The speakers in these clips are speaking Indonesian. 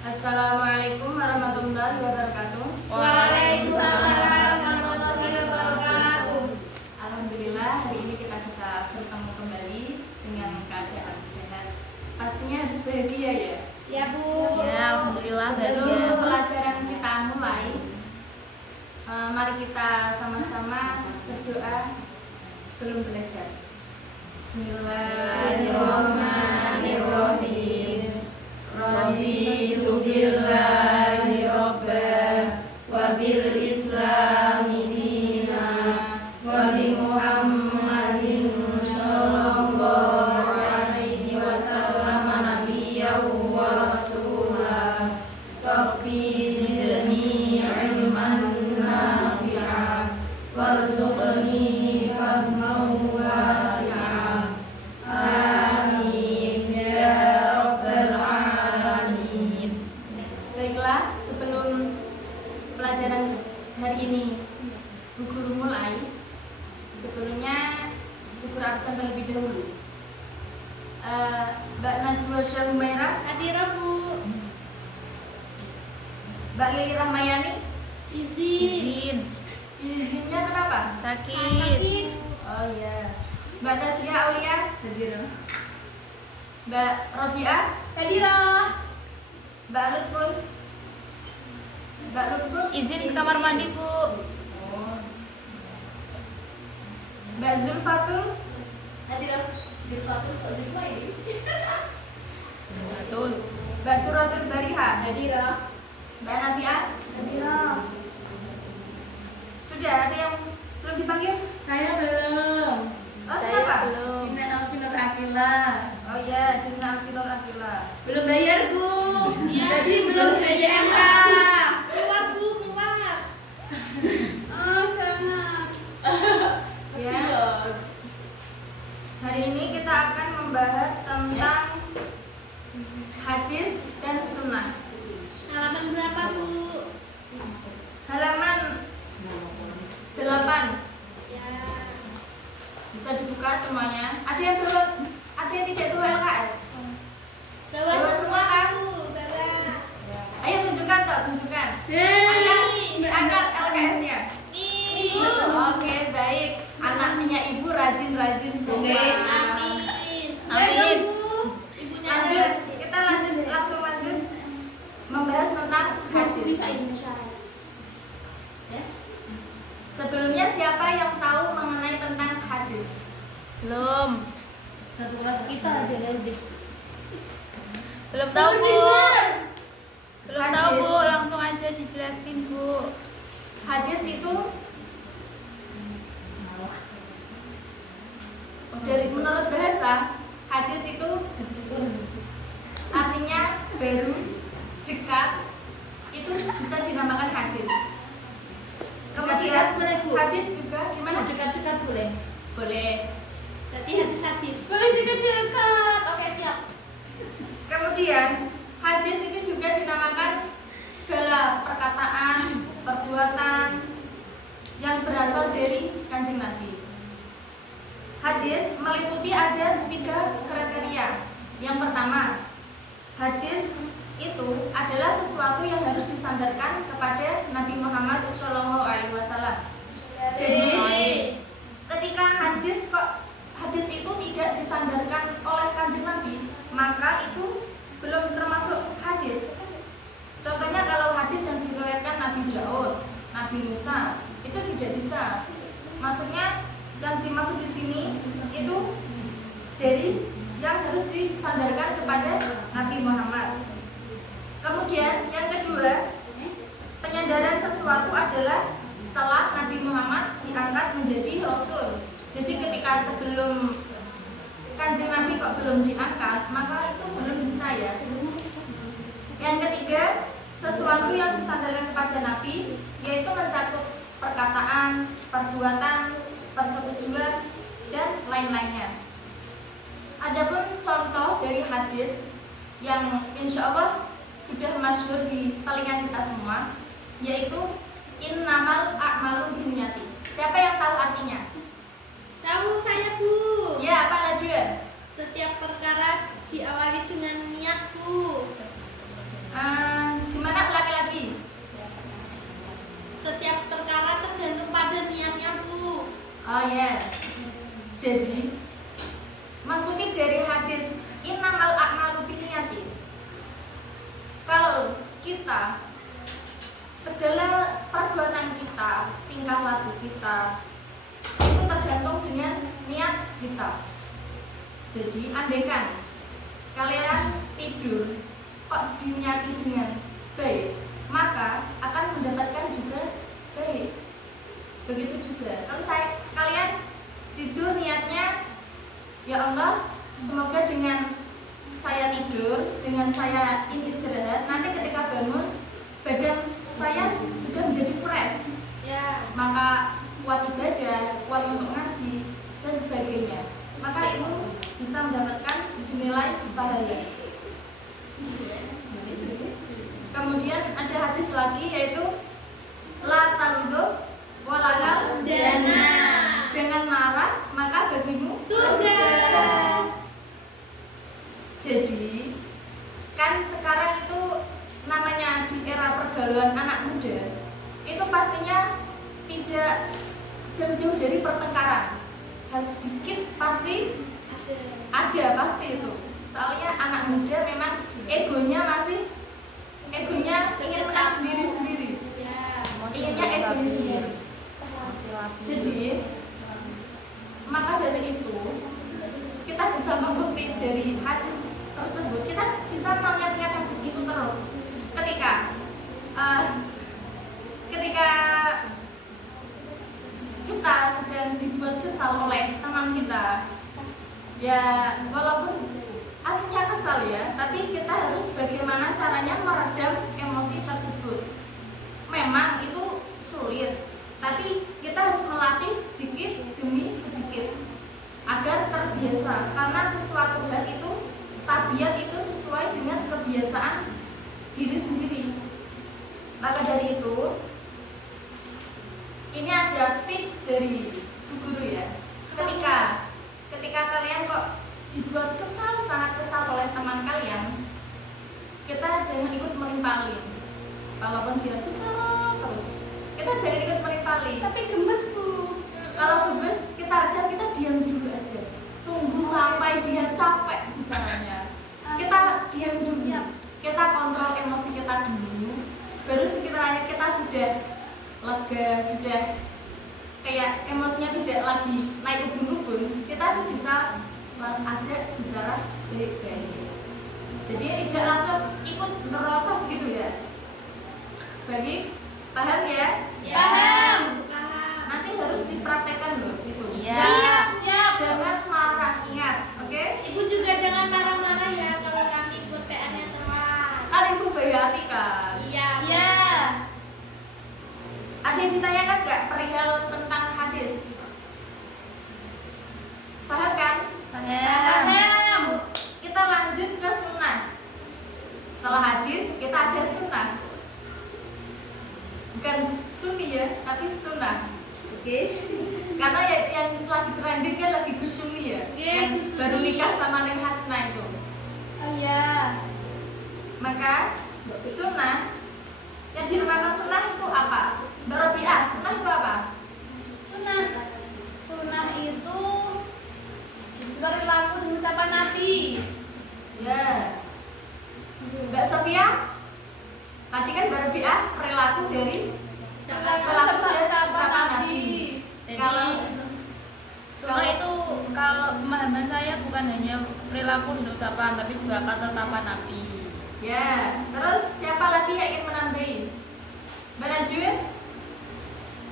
Assalamualaikum warahmatullahi wabarakatuh. Waalaikumsalam warahmatullahi wabarakatuh. Alhamdulillah hari ini kita bisa bertemu kembali dengan keadaan sehat. Pastinya harus bahagia ya. Ya Bu. Ya, alhamdulillah Sebelum bahagia. pelajaran kita mulai, mari kita sama-sama berdoa sebelum belajar. Bismillahirrahmanirrahim. Raditu billahi robba wa bil islami dina wa bi Muhammadin sallallahu alaihi wasallam nabiyyan wa rasulah. Rabbi zidni ilman nafi'a warzuqni fahman wasi'a. Amin ya rabbal alamin. Baiklah, sebelum pelajaran hari ini Bu Guru mulai, sebelumnya Bu Guru absen terlebih dahulu. Mbak Najwa Syahumaira, Hadirah Bu. Mbak Lili Rahmayani, Izin. izinnya kenapa? Sakit. Oh iya. Mbak Tasya Aulia, Mbak Robiah, Hadirah. Mbak Lutfun, Izin ke kamar mandi, Bu. Oh. Mbak Zulfatul, Betul. Mbak Turatul Bariha, Hadirah. Mbak Nafiah, Hadirah. sudah ada yang belum dipanggil? Saya belum. Oh siapa? Belum. Dina Alvinur Akila. Oh iya, Dina Alvinur Akila. Belum bayar Bu. Jadi belum PJMK. Keluar Bu, keluar. Oh jangan. Ya. Hari ini kita akan membahas tentang hadis dan sunnah. Halaman berapa Bu? Halaman 8. Ya. Bisa dibuka semuanya. Ada yang tidak bawa LKS? Bawa Bawa semua kan? Bu. Bawa. Ayo tunjukkan toh, tunjukkan. Hei. Angkat LKS-nya. Ibu. Oke, baik. Anaknya ibu rajin-rajin semua. Amin. Amin. Ya, Bu. Ibunya Lanjut, kita langsung lanjut membahas tentang hadis. Sebelumnya siapa yang tahu mengenai tentang hadis? Belum. Satu kelas kita ada lebih. Belum tahu, Bu. Belum tahu, Hadis. Bu. Langsung aja dijelasin, Bu. Hadis itu dari menurut bahasa, hadis itu artinya baru, dekat, itu bisa dinamakan hadis. Kemudian Dekat-dekat boleh, Bu? hadis juga gimana? Dekat-dekat boleh. Boleh. Berarti hadis-hadis. Boleh dekat-dekat. Oke, siap. Kemudian hadis itu juga dinamakan segala perkataan, perbuatan yang berasal dari Kanjeng Nabi. Hadis meliputi ada 3 kriteria. Yang pertama, hadis itu adalah sesuatu yang harus disandarkan kepada Nabi Muhammad SAW. Jadi, ketika hadis itu tidak disandarkan oleh Kanjeng Nabi, maka itu belum termasuk hadis. Contohnya kalau hadis yang diriwayatkan Nabi Daud, Nabi Musa, itu tidak bisa. Maksudnya yang dimaksud di sini itu dari yang harus disandarkan kepada Nabi Muhammad. Kemudian yang kedua, penyandaran sesuatu adalah setelah Nabi Muhammad diangkat menjadi Rasul. Jadi ketika sebelum Kanjeng Nabi kok belum diangkat, maka itu belum bisa ya. Yang ketiga, sesuatu yang disandarkan kepada Nabi, yaitu mencakup perkataan, perbuatan, persetujuan, dan lain-lainnya. Adapun contoh dari hadis yang insya Allah sudah masyhur di telinga kita semua, yaitu innamal a'malu binniyati. Siapa yang tahu artinya? Tahu saya Bu. Ya, apa Najwa? Setiap perkara diawali dengan niat Bu. kita, segala perbuatan kita, tingkah laku kita itu tergantung dengan niat kita. Jadi andaikan kalian tidur kok diniati dengan baik, maka akan mendapatkan juga baik. Begitu juga kalau kalian tidur niatnya, ya Allah, semoga dengan saya tidur, dengan saya ini istirahat, nanti ketika bangun badan saya sudah menjadi fresh, Ya. maka kuat ibadah, kuat untuk ngaji dan sebagainya, maka itu bisa mendapatkan dinilai pahala. Kemudian ada hadis lagi yaitu la taghdab wa la Jannah. jangan marah maka bagimu Surga. Jadi kan sekarang itu namanya di era pergaulan anak muda, itu pastinya tidak jauh-jauh dari pertengkaran. Hal sedikit pasti ada pasti itu. Soalnya anak muda memang egonya ingin menang sendiri-sendiri. Ya. Inginnya egonya sendiri. Jadi maka dari itu kita bisa mengutip dari hadis tersebut, kita bisa mengingat hadis itu terus. Ketika kita sedang dibuat kesal oleh teman kita, ya walaupun aslinya kesal ya, tapi kita harus bagaimana caranya meredam emosi tersebut. Memang itu sulit, tapi kita harus melatih sedikit demi sedikit agar terbiasa, karena sesuatu hal itu, tabiat itu sesuai dengan kebiasaan diri sendiri. Maka dari itu, ini ada tips dari Bu Guru ya. Ketika kalian kok dibuat kesal, sangat kesal oleh teman kalian, kita jangan ikut menimpali. Walaupun dia bicara terus, kita jangan ikut menimpali. Tapi gemes, Bu. Kalau gemes, kita redam, kita diam dulu aja. Tunggu sampai dia capek bicaranya. Kita diam dulu. Kita kontrol emosi kita dulu. Baru sekiranya kita sudah lega, sudah kayak emosinya tidak lagi naik ubun-ubun, kita tuh bisa ajak bicara baik-baik. Jadi tidak langsung ikut nerocos gitu ya. Paham ya? Paham. Nanti harus dipraktekkan loh itu. Iya. Siap. Jangan marah, ingat, oke? Ibu juga jangan marah-marah ya kalau kami ikut PR-nya telat. Kan ibu bayati kan. Iya. Iya. Ada yang ditanyakan nggak perihal tentang hadis? Paham kan? Paham. Kita lanjut ke sunnah. Setelah hadis kita ada sunnah. Bukan sunni ya, tapi sunnah. Oke. Karena yang lagi trending kan lagi Gus Sunni ya, Iya, yang Gus Sunni. baru nikah sama Neng Hasna itu. Oh iya. Maka sunnah yang dinamakan sunnah itu apa? Mbak Robiah, sunnah itu apa? Sunnah itu perilaku dan ucapan Nabi. Ya. Mbak Sofia, tadi kan Mbak Robiah perilaku dari Serta ucapan Nabi. Jadi Kalau sunnah itu kalau pemahaman saya bukan hanya perilaku dan ucapan, tapi juga ketetapan Nabi. ya, terus siapa lagi yang ingin menambahi? Mbak Najwa?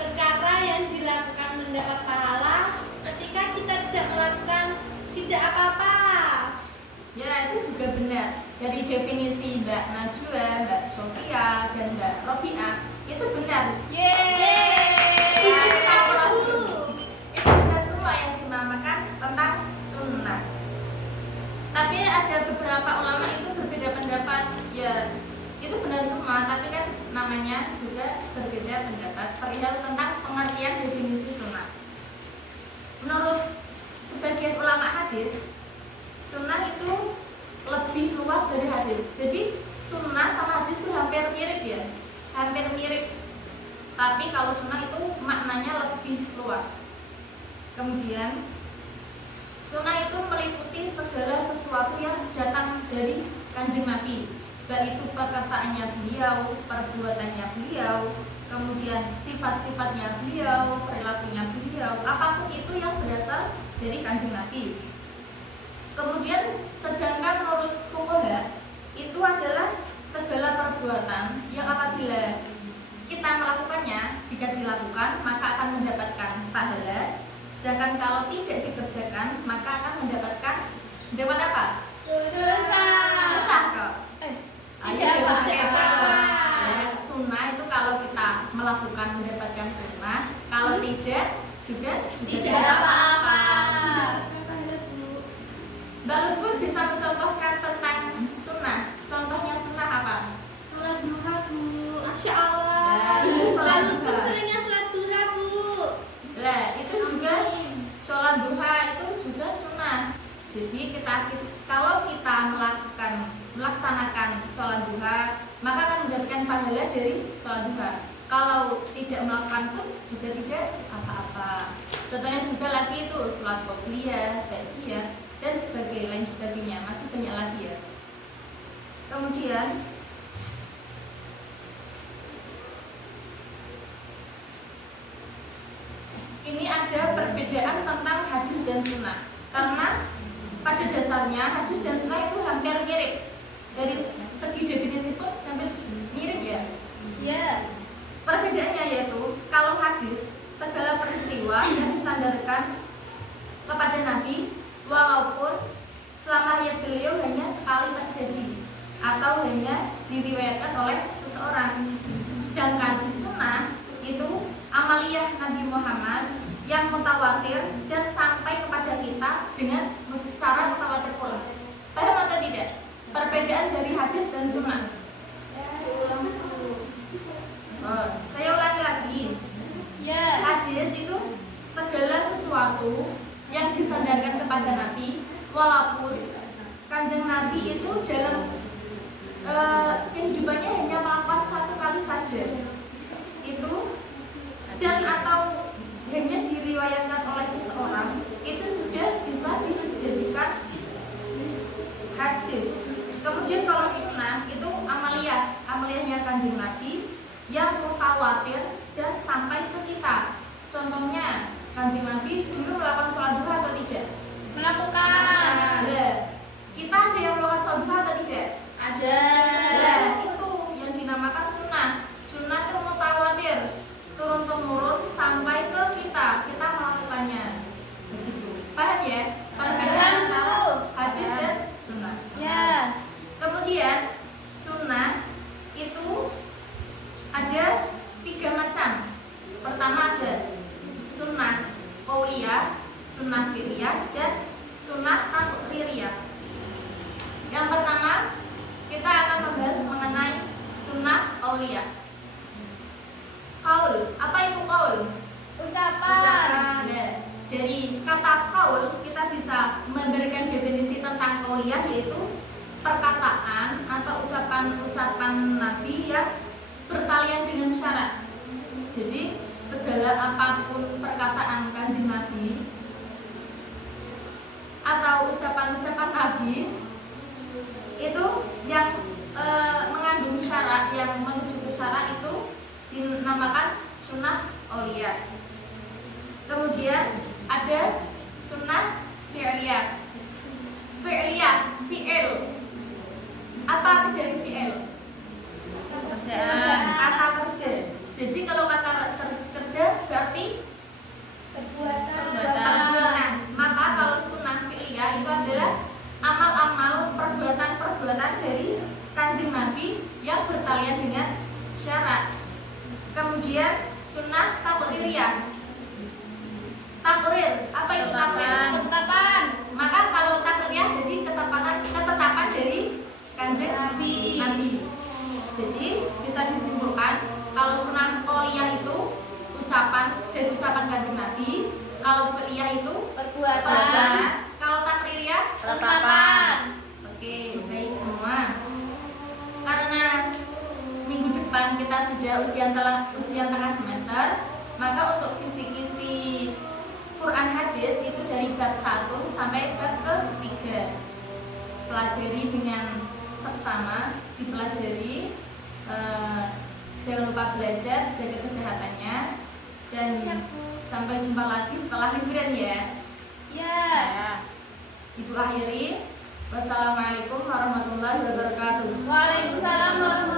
Perkara yang dilakukan mendapat pahala ketika kita tidak melakukan tidak apa-apa. Ya, itu juga benar. Dari definisi Mbak Najwa, Mbak Sofia, dan Mbak Robiah, itu benar. Yeay. Itu benar semua yang dinamakan tentang sunnah. Tapi ada beberapa ulama itu berbeda pendapat. Ya, itu benar semua, tapi kan namanya juga berbeda pendapat perihal tentang pengertian definisi sunnah. Menurut sebagian ulama hadis, sunnah itu lebih luas dari hadis. Jadi sunnah sama hadis itu hampir mirip ya, hampir mirip. Tapi kalau sunnah itu maknanya lebih luas. Kemudian sunnah itu meliputi segala sesuatu yang datang dari Kanjeng Nabi, baik itu perkataannya beliau, perbuatannya beliau, kemudian sifat-sifatnya beliau, perilakunya beliau, apapun itu yang berasal dari Kanjeng Nabi. Kemudian sedangkan menurut fuqaha itu adalah segala perbuatan yang apabila kita melakukannya, jika dilakukan maka akan mendapatkan pahala, sedangkan kalau tidak dikerjakan maka akan mendapatkan apa? Dosa. Sunnah kok. Ayo Tidak coba. apa-apa. Ya, sunnah itu kalau kita melakukan mendapatkan sunnah, kalau tidak juga Tidak apa-apa. Mbak Lutfur bisa mencontohkan tentang sunnah. Contohnya sunnah apa? Salat duha, Bu. Masya Allah. Ya, itu sholat Lalu pun duha. seringnya sholat duha, Bu. Lah, itu juga sholat duha itu juga sunnah. Jadi kalau kita melaksanakan sholat duha, maka akan mendapatkan pahala dari sholat duha. Kalau tidak melakukan pun juga tidak apa-apa. Contohnya juga lagi itu sholat qobliyah, ba'diyah, dan lain sebagainya, masih banyak lagi ya. Kemudian ini ada perbedaan tentang hadis dan sunnah, karena pada dasarnya hadis dan sunnah itu hampir mirip. Dari segi definisi pun hampir mirip ya. Ya. Perbedaannya yaitu kalau hadis segala peristiwa yang disandarkan kepada Nabi, walaupun selama hayat beliau hanya sekali terjadi atau hanya diriwayatkan oleh seseorang. Sedangkan di sunnah itu amaliyah Nabi Muhammad yang mutawatir dan sampai kepada kita dengan cara mutawatir pula. Paham atau tidak? Perbedaan dari hadis dan sunnah. Saya ulangi lagi. Ya. Hadis itu segala sesuatu yang disandarkan kepada Nabi, walaupun Kanjeng Nabi itu dalam kehidupannya hanya melakukan satu kali saja itu, dan atau hanya diriwayatkan oleh seseorang, itu sudah bisa dijadikan hadis. Kemudian kalau sunnah itu amaliyahnya Kanjeng Nabi yang mutawatir dan sampai ke kita. Contohnya Kanjeng Nabi dulu melakukan sholat duha atau tidak? Melakukan. Nah, kita ada yang melakukan sholat duha atau tidak? Ada. Nah, itu yang dinamakan sunnah. Sunnah itu mutawatir, turun temurun sampai ke kita melakukannya. Begitu. Paham ya? Perbedaan Paham, antara Bu. hadis dan sunnah. Ya. Kemudian sunnah itu ada 3 macam. Pertama ada sunnah qauliyah, sunnah fi'liyah, dan sunnah taqririyah. Yang pertama kita akan membahas mengenai sunnah qauliyah. Qaul, apa itu qaul? Ucapan. Ya, dari kata qaul kita bisa memberikan definisi tentang qauliyah, yaitu perkataan atau ucapan-ucapan Nabi yang bertalian dengan syarat. Jadi segala apapun perkataan Kanjeng Nabi atau ucapan-ucapan Nabi itu yang mengandung syarat, yang menuju ke syarat, itu dinamakan sunnah qauliyah. Kemudian ada sunnah fi'liyah. Fi'il. Apa arti dari fi'il? Pekerjaan. Kata kerja. Jadi kalau kata kerja berarti perbuatan. Maka kalau sunnah fi'liyah itu adalah amal-amal, perbuatan-perbuatan dari Kanjeng Nabi yang bertalian dengan syarat. Kemudian sunnah taqririyah. Takrir, apa itu takrir? Ketetapan. Maka kalau takririyah jadi ketetapan dari Kanjeng Nabi. Jadi bisa disimpulkan kalau sunnah qauliyah itu ucapan Kanjeng Nabi, kalau fi'liyah itu perbuatan, kalau takririyah Ketetapan. Oke, baik semua. Karena minggu depan kita sudah ujian tengah semester, maka untuk kisi-kisi Quran hadis itu dari bab 1 sampai bab ke-3. Pelajari dengan seksama dipelajari. Jangan lupa belajar, jaga kesehatannya, dan Siap, Bu. sampai jumpa lagi setelah liburan ya. Ya. Ibu akhiri. Wassalamualaikum warahmatullahi wabarakatuh. Waalaikumsalam warahmatullahi